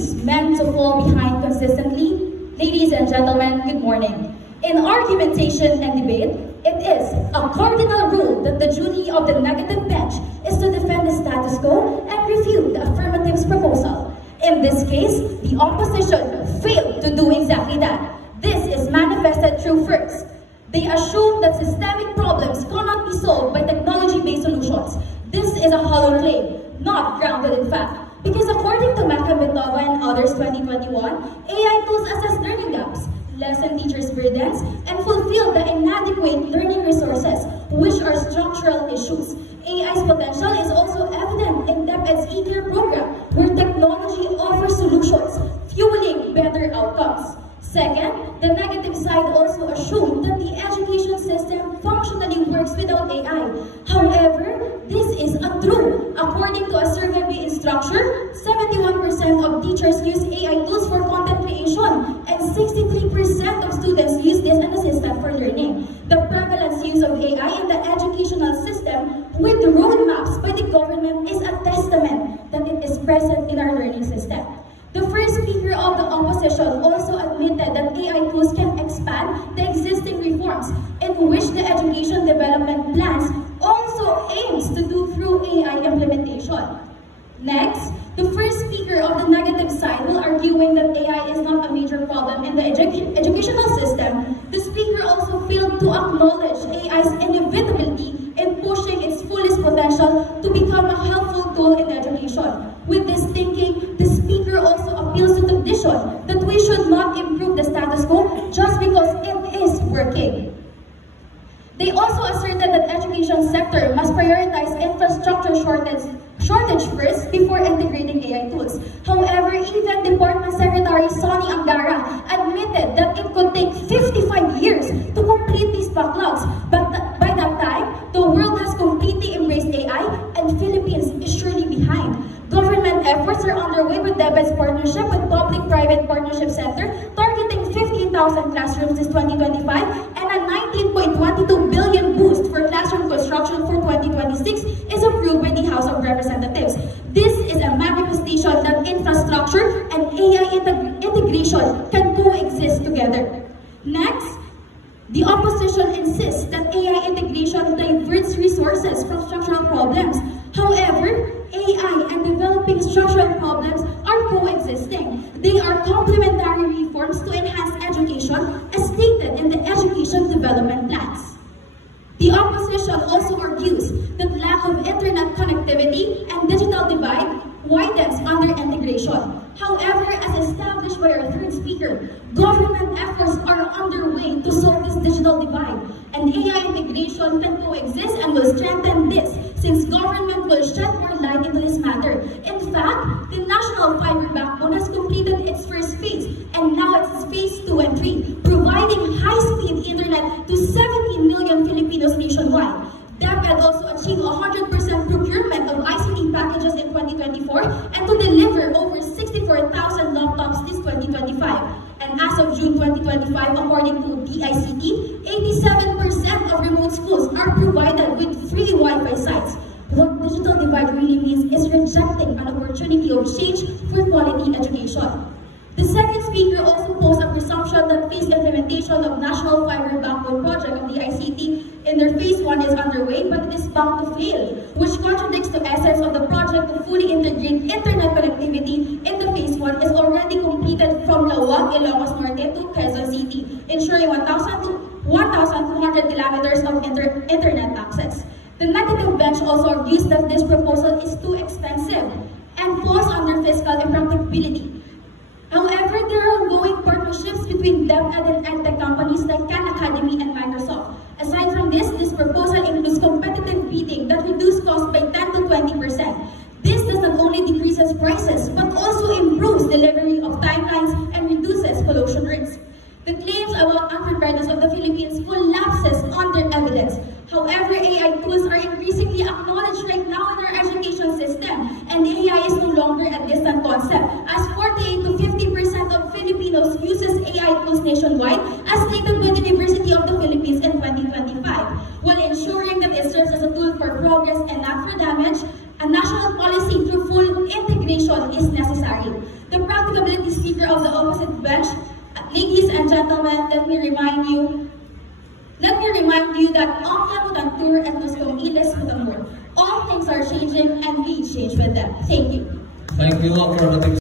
dreams meant to fall behind consistently? Ladies and gentlemen, good morning. In argumentation and debate, it is a cardinal rule that the duty of the negative bench is to defend the status quo and refute the affirmative's proposal. In this case, the opposition failed to do exactly that. This is manifested through first. They assume that systemic problems cannot be solved by technology-based solutions. This is a hollow claim, not grounded in fact. Because according to Makamitova and others 2021, AI tools assess learning gaps, lessen teachers' burdens, and fulfill the inadequate learning resources, which are structural issues. AI's potential is also evident in DepEd's e-care program, where technology offers solutions, fueling better outcomes. Second, the negative side also assumed that the education system functionally works without AI. However, this is untrue. According to a survey by Instructure, 71% of teachers use AI tools for content creation, and 63% of students use this as an assistant for learning. The prevalence use of AI in the educational system with roadmaps by the government is a testament that it is present in our learning system. The first speaker of the opposition also admitted that AI tools can expand the existing reforms, in which the education development plans also aims to do through AI implementation. Next, the first speaker of the negative side, while arguing that AI is not a major problem in the educational system, the speaker also failed to acknowledge AI's inevitability in pushing its fullest potential to become a helpful tool in education. With this thinking, the speaker also appeals to the tradition that we should not improve the status quo just because it is working. They also asserted that the education sector must prioritize infrastructure shortage first before integrating AI tools. However, even Department Secretary Sonny Angara admitted that it could take 55 years to complete these backlogs. But by that time, the world has completely embraced AI and Philippines is surely behind. Government efforts are underway with DepEd's partnership with Public-Private Partnership Center, targeting 15,000 classrooms this 2025 and a 19.22 billion boost for classroom construction for 2026 is approved by the House of Representatives. This is a manifestation that infrastructure and AI integration can coexist together. Next, the opposition insists that AI integration diverts resources from structural problems. However, AI and developing structural problems are coexisting. They are complementary reforms to enhance education as stated in the education development plans. The opposition also argues that lack of internet connectivity and digital divide widens under integration. However, as established by our third speaker, government efforts are underway to solve this digital divide, and AI integration can coexist and will strengthen this, since government will shed more light into this matter. In fact, the National Fiber Backbone has completed its first phase, and now it's phase 2 and 3, providing high-speed internet to 70 million Filipinos nationwide. DepEd also achieved 100% procurement of ICT packages in 2024 and to deliver over 64,000 laptops this 2025. And as of June 2025, according to DICT, 87% of remote schools are provided with free Wi-Fi sites. What digital divide really means is rejecting an opportunity of change for quality education. The second speaker also posed a presumption that phase implementation of National Fiber Backbone project of the ICT in their phase 1 is underway, but it is bound to fail, which contradicts the essence of the project to fully integrate internet connectivity in the phase 1 is already completed from Lawag, Ilocos Norte to Quezon City, ensuring 1,200 kilometers of internet access. The negative bench also argues that this proposal is too expensive and falls under fiscal impracticability. However, there are ongoing partnerships between DepEd and EdTech companies like Khan Academy and Microsoft. Aside from this proposal includes competitive bidding that reduces costs by 10 to 20%. This does not only decreases prices, but also improves delivery of timelines and reduces pollution risk. The claims about unpreparedness of the Philippines collapses under evidence. However, AI tools are increasingly acknowledged right now in our education system, and AI is no longer a distant concept, as 48 to 50% of Filipinos uses AI tools nationwide, as stated by the University of the Philippines in 2025. While ensuring that it serves as a tool for progress and not for damage, a national policy through full integration is necessary. The practical speaker of the opposite bench, ladies and gentlemen, let me remind you that all things are changing and we change with them. Thank you. Thank you all for